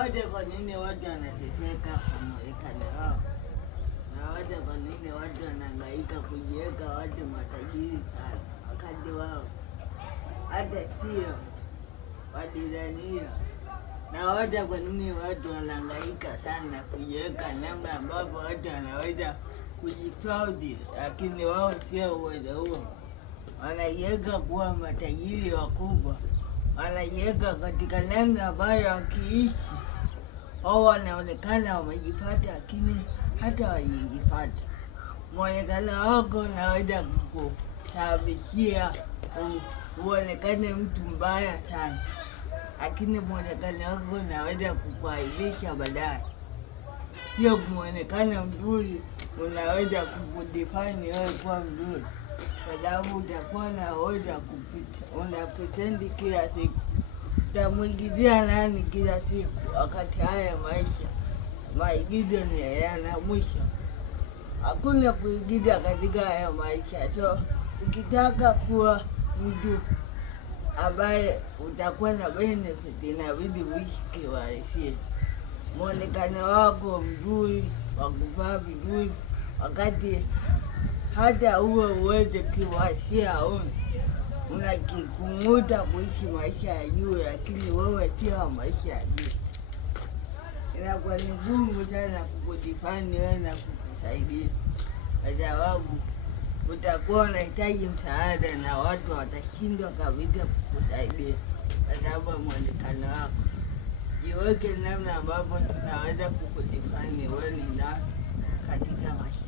wote kwa nini watu wanateseka kwa Marekani wao? Na wote kwa nini watu wanahangaika kujiweka watu matajiri sana wakati wao hata sio wadidania? Na wote kwa nini watu wanahangaika sana kujiweka namna ambapo watu wanaweza kujifaudi, lakini wao sio uwezo huo. Wanaiweka kuwa matajiri wakubwa, wanaiweka katika namna ambayo wakiishi wao wanaonekana wamejipata, lakini hata wajijipata. Mwonekano wako unaweza kukusababishia uonekane mtu mbaya sana, lakini mwonekano wako unaweza kukuaibisha baadaye. Hiyo mwonekano mzuri unaweza kukudefine wewe kuwa mzuri, kwa sababu utakuwa na uwezo kupita. Unapretendi kila siku, utamwigidia nani kila siku, wakati haya maisha maigizo ni yana mwisho. Hakuna kuigiza katika haya maisha. So ukitaka kuwa mtu ambaye utakuwa na benefit, inabidi uishi kiuhalisia. Mwonekano wako mzuri, wakuvaa vizuri, wakati hata huo uweze kiuhalisia unakikumuta kuishi maisha ya juu, lakini wewe sio maisha ya juu. Inakuwa ni ngumu sana kukudefine wewe na kukusaidia, kwa sababu utakuwa unahitaji msaada na watu watashindwa kabisa kukusaidia kwa sababu ya mwonekano wako. Jiweke namna ambapo tunaweza kukudefine wewe ni nani katika maisha.